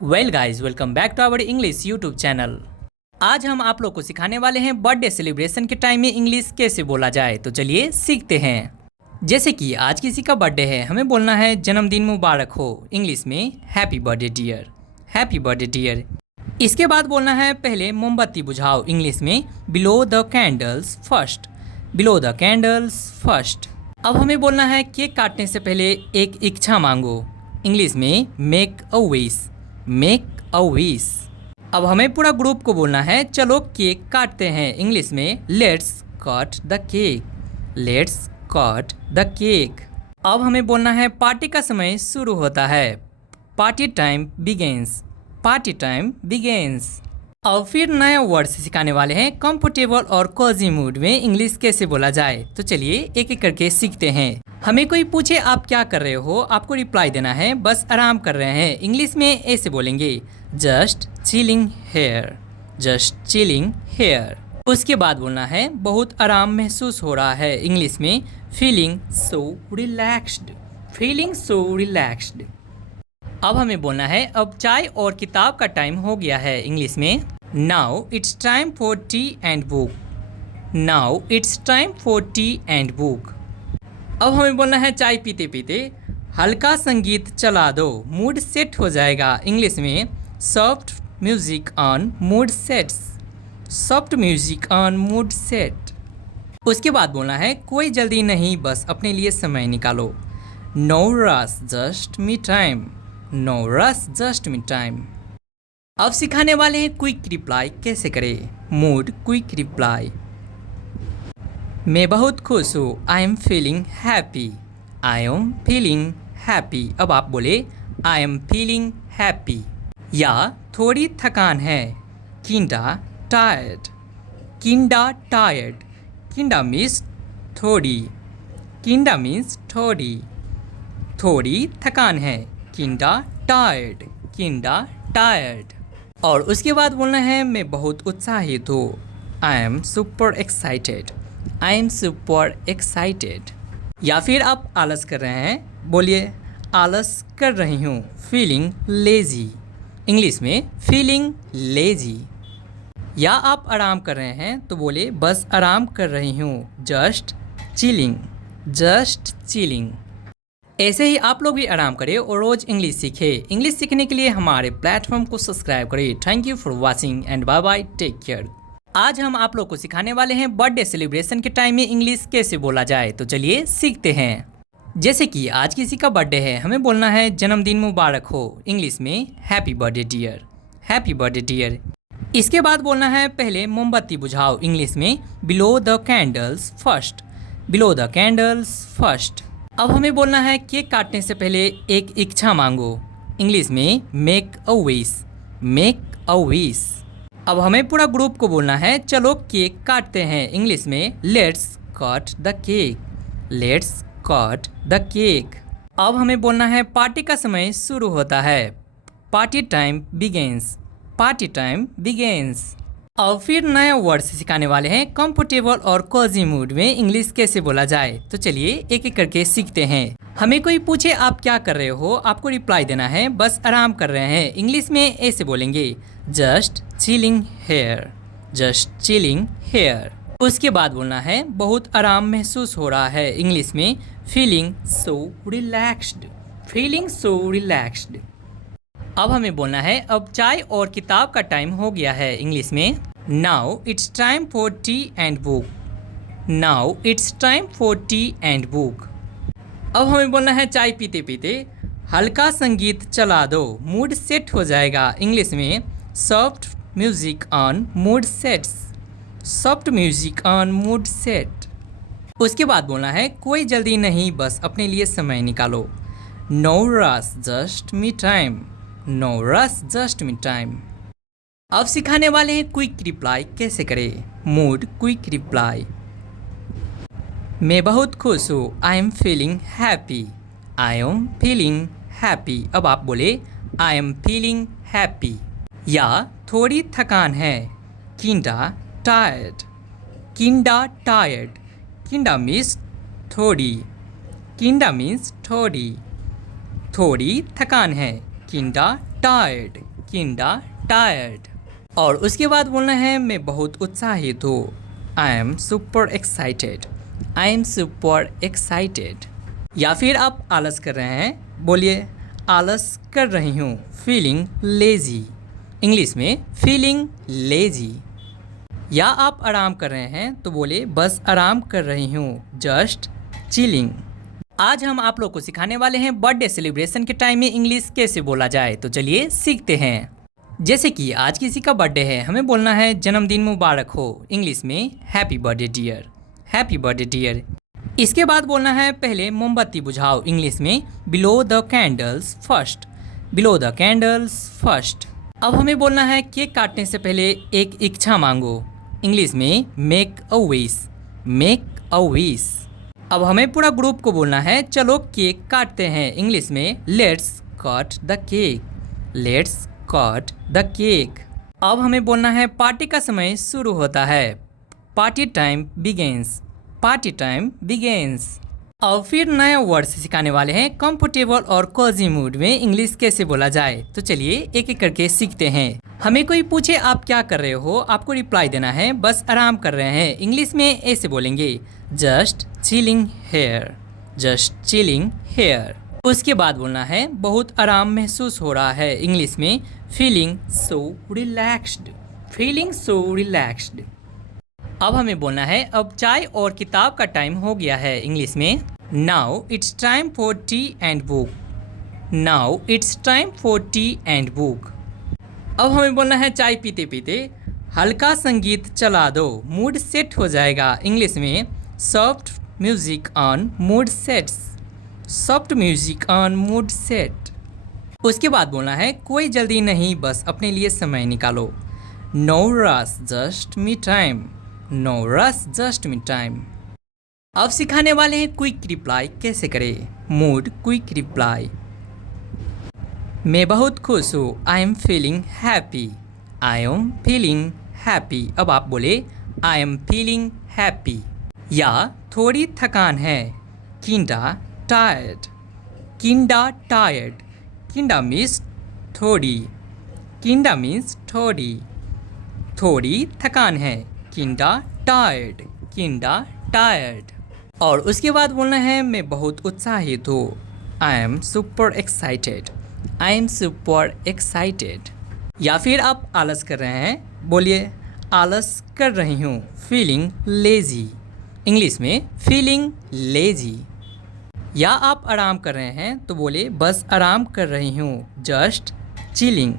Well guys, welcome back to our English YouTube channel. आज हम आप लोग को सिखाने वाले हैं बर्थडे सेलिब्रेशन के टाइम में इंग्लिश कैसे बोला जाए। तो चलिए सीखते हैं। जैसे कि आज किसी का बर्थडे है, हमें बोलना है जन्मदिन मुबारक हो। इंग्लिश में happy birthday dear, happy birthday dear. इसके बाद बोलना है पहले मोमबत्ती बुझाओ। इंग्लिश में blow the candles first, blow the candles first. अब हमें बोलना है केक काटने से पहले एक इच्छा मांगो। इंग्लिश में make a wish, make a wish. अब हमें पूरा ग्रुप को बोलना है चलो केक काटते हैं। इंग्लिश में let's cut the cake, let's cut the cake. अब हमें बोलना है पार्टी का समय शुरू होता है। Party time begins, party time begins. अब फिर नया वर्ड सिखाने वाले हैं कंफर्टेबल और कोजी मूड में इंग्लिश कैसे बोला जाए। तो चलिए एक एक करके सीखते हैं। हमें कोई पूछे आप क्या कर रहे हो, आपको रिप्लाई देना है बस आराम कर रहे हैं। इंग्लिश में ऐसे बोलेंगे just chilling here, just chilling here. उसके बाद बोलना है बहुत आराम महसूस हो रहा है। इंग्लिश में feeling so relaxed, feeling so relaxed. अब हमें बोलना है अब चाय और किताब का टाइम हो गया है। इंग्लिश में now it's time for T and book, now it's time for T and book. अब हमें बोलना है चाय पीते पीते हल्का संगीत चला दो, मूड सेट हो जाएगा। इंग्लिश में soft music on mood sets, soft music on mood set. उसके बाद बोलना है कोई जल्दी नहीं बस अपने लिए समय निकालो। No rush just me time, no rush just me time. अब सिखाने वाले हैं क्विक रिप्लाई कैसे करें। मूड क्विक रिप्लाई, मैं बहुत खुश हूँ। I am feeling happy, I am feeling happy. अब आप बोले आई एम फीलिंग हैप्पी। या थोड़ी थकान है, kinda tired, kinda tired. Kinda means थोड़ी, किंडा मीन्स थोड़ी, थोड़ी थकान है। Kinda tired, kinda tired. और उसके बाद बोलना है मैं बहुत उत्साहित हूँ। I am super excited, I am super excited. या फिर आप आलस कर रहे हैं, बोलिए आलस कर रही हूँ। फीलिंग लेजी, इंग्लिश में फीलिंग लेजी। या आप आराम कर रहे हैं तो बोले बस आराम कर रही हूँ। Just chilling, just chilling. ऐसे ही आप लोग भी आराम करें और रोज़ इंग्लिश सीखें। इंग्लिश सीखने के लिए हमारे प्लेटफॉर्म को सब्सक्राइब करें। Thank you for watching and bye bye, take care. आज हम आप लोग को सिखाने वाले हैं बर्थडे सेलिब्रेशन के टाइम में इंग्लिश कैसे बोला जाए। तो चलिए सीखते हैं। जैसे कि आज किसी का बर्थडे है, हमें बोलना है जन्मदिन मुबारक हो। इंग्लिश में happy birthday dear, happy birthday dear. इसके बाद बोलना है पहले मोमबत्ती बुझाओ। इंग्लिश में blow the candles first, blow the candles first. अब हमें बोलना है केक काटने से पहले एक इच्छा मांगो। इंग्लिश में make a wish, make a wish. अब हमें पूरा ग्रुप को बोलना है चलो केक काटते हैं। इंग्लिश में let's cut the cake, let's cut the cake. अब हमें बोलना है पार्टी का समय शुरू होता है। Party time begins, party time begins. अब फिर नया वर्ड सिखाने वाले हैं कंफर्टेबल और कोजी मूड में इंग्लिश कैसे बोला जाए। तो चलिए एक एक करके सीखते हैं। हमें कोई पूछे आप क्या कर रहे हो, आपको रिप्लाई देना है बस आराम कर रहे हैं। इंग्लिश में ऐसे बोलेंगे just chilling here, just chilling here. उसके बाद बोलना है बहुत आराम महसूस हो रहा है। इंग्लिश में feeling so relaxed, feeling so relaxed. अब हमें बोलना है अब चाय और किताब का टाइम हो गया है। इंग्लिश में now it's time for T and book, now it's time for T and book. अब हमें बोलना है चाय पीते पीते हल्का संगीत चला दो, मूड सेट हो जाएगा। इंग्लिश में soft music on mood sets, soft music on mood set. उसके बाद बोलना है कोई जल्दी नहीं बस अपने लिए समय निकालो। No rush just me time, no rush just me time. अब सिखाने वाले हैं क्विक रिप्लाई कैसे करें। मूड क्विक रिप्लाई, मैं बहुत खुश हूँ। I am feeling happy, I am feeling happy. अब आप बोले आई एम फीलिंग हैप्पी। या थोड़ी थकान है, kinda tired, kinda tired. Kinda means थोड़ी, किंडा मीन्स थोड़ी, थोड़ी थकान है। Kinda tired, kinda tired. और उसके बाद बोलना है मैं बहुत उत्साहित हूँ, I am super excited, I am super excited. या फिर आप आलस कर रहे हैं, बोलिए आलस कर रही हूँ, फीलिंग लेजी, इंग्लिश में फीलिंग लेजी। या आप आराम कर रहे हैं तो बोले बस आराम कर रही हूँ, जस्ट चिलिंग। आज हम आप लोग को सिखाने वाले हैं बर्थडे सेलिब्रेशन के टाइम में इंग्लिश कैसे बोला जाए, तो चलिए सीखते हैं। जैसे कि आज किसी का बर्थडे है, हमें बोलना है जन्मदिन मुबारक हो, इंग्लिश में happy birthday dear, happy birthday dear. इसके बाद बोलना है पहले मोमबत्ती बुझाओ, इंग्लिश में blow the candles first, blow the candles first. अब हमें बोलना है केक काटने से पहले एक इच्छा मांगो, इंग्लिश में make a wish, make a wish. अब हमें पूरा ग्रुप को बोलना है चलो केक काटते हैं, इंग्लिश में let's cut the cake, let's cut the cake. अब हमें बोलना है पार्टी का समय शुरू होता है, party time begins, party time begins. और फिर नया वर्ड सिखाने वाले हैं कंफर्टेबल और कोजी मूड में इंग्लिश कैसे बोला जाए, तो चलिए एक एक करके सीखते हैं। हमें कोई पूछे आप क्या कर रहे हो, आपको रिप्लाई देना है बस आराम कर रहे हैं, इंग्लिश में ऐसे बोलेंगे just chilling here, just chilling here. उसके बाद बोलना है बहुत आराम महसूस हो रहा है, इंग्लिश में feeling so relaxed, feeling so relaxed. अब हमें बोलना है अब चाय और किताब का टाइम हो गया है, इंग्लिश में now it's time for T and book, now it's time for T and book. अब हमें बोलना है चाय पीते पीते हल्का संगीत चला दो, मूड सेट हो जाएगा, इंग्लिश में soft music on mood sets, soft music on mood set. उसके बाद बोलना है कोई जल्दी नहीं बस अपने लिए समय निकालो, no rush just me time, no rush just me time. अब सिखाने वाले हैं क्विक रिप्लाई कैसे करें, मूड क्विक रिप्लाई। मैं बहुत खुश हूँ, I am feeling happy, I am feeling happy. अब आप बोले आई एम फीलिंग हैप्पी। या थोड़ी थकान है, kinda tired, kinda tired. Kinda means थोड़ी, किंडा मीन्स थोड़ी, थोड़ी थकान है, किंडा टायर्ड, किंडा टायर्ड। और उसके बाद बोलना है मैं बहुत उत्साहित हूँ, I am super excited, I am super excited. या फिर आप आलस कर रहे हैं, बोलिए आलस कर रही हूँ, फीलिंग लेजी, इंग्लिश में फीलिंग लेजी। या आप आराम कर रहे हैं तो बोले बस आराम कर रही हूँ, जस्ट चिलिंग।